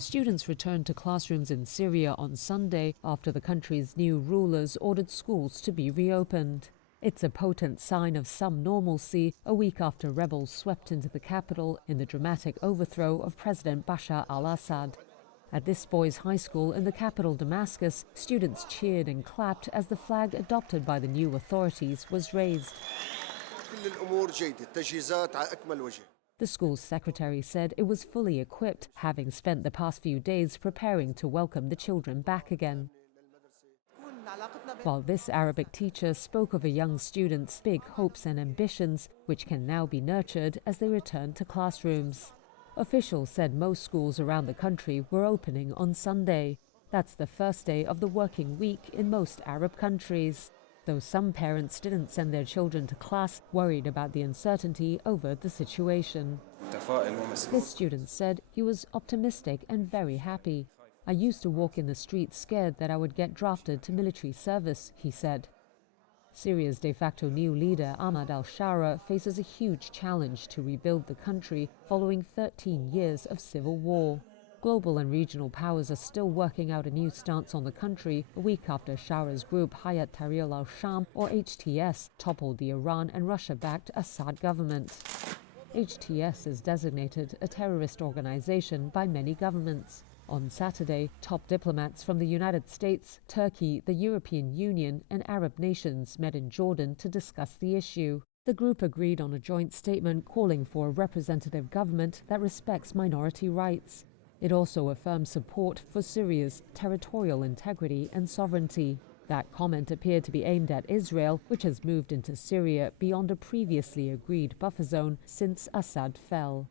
Students returned to classrooms in Syria on Sunday after the country's new rulers ordered schools to be reopened. It's a potent sign of some normalcy a week after rebels swept into the capital in the dramatic overthrow of President Bashar al-Assad. At this boys' high school in the capital Damascus, students cheered and clapped as the flag adopted by the new authorities was raised. The school's secretary said it was fully equipped, having spent the past few days preparing to welcome the children back again. While this Arabic teacher spoke of a young student's big hopes and ambitions, which can now be nurtured as they return to classrooms. Officials said most schools around the country were opening on Sunday. That's the first day of the working week in most Arab countries, though some parents didn't send their children to class, worried about the uncertainty over the situation. This student said he was optimistic and very happy. "I used to walk in the streets scared that I would get drafted to military service," he said. Syria's de facto new leader, Ahmad al-Sharaa, faces a huge challenge to rebuild the country following 13 years of civil war. Global and regional powers are still working out a new stance on the country a week after Shara's group Hayat Tahrir al-Sham, or HTS, toppled the Iran and Russia-backed Assad government. HTS is designated a terrorist organization by many governments. On Saturday, top diplomats from the United States, Turkey, the European Union, and Arab nations met in Jordan to discuss the issue. The group agreed on a joint statement calling for a representative government that respects minority rights. It also affirmed support for Syria's territorial integrity and sovereignty. That comment appeared to be aimed at Israel, which has moved into Syria beyond a previously agreed buffer zone since Assad fell.